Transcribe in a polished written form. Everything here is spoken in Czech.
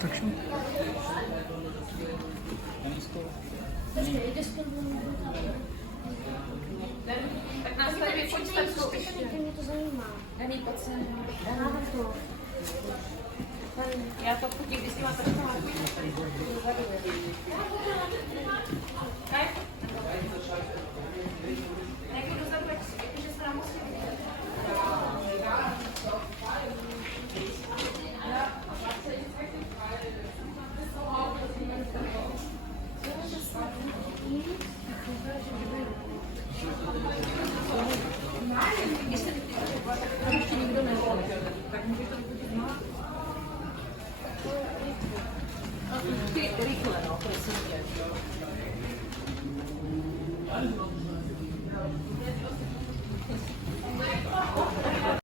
Tak šo? Tak nás tady vypočítat, Mě to zajímá. Ani pojď se. To. Já to chutí, když si máte to. Tak?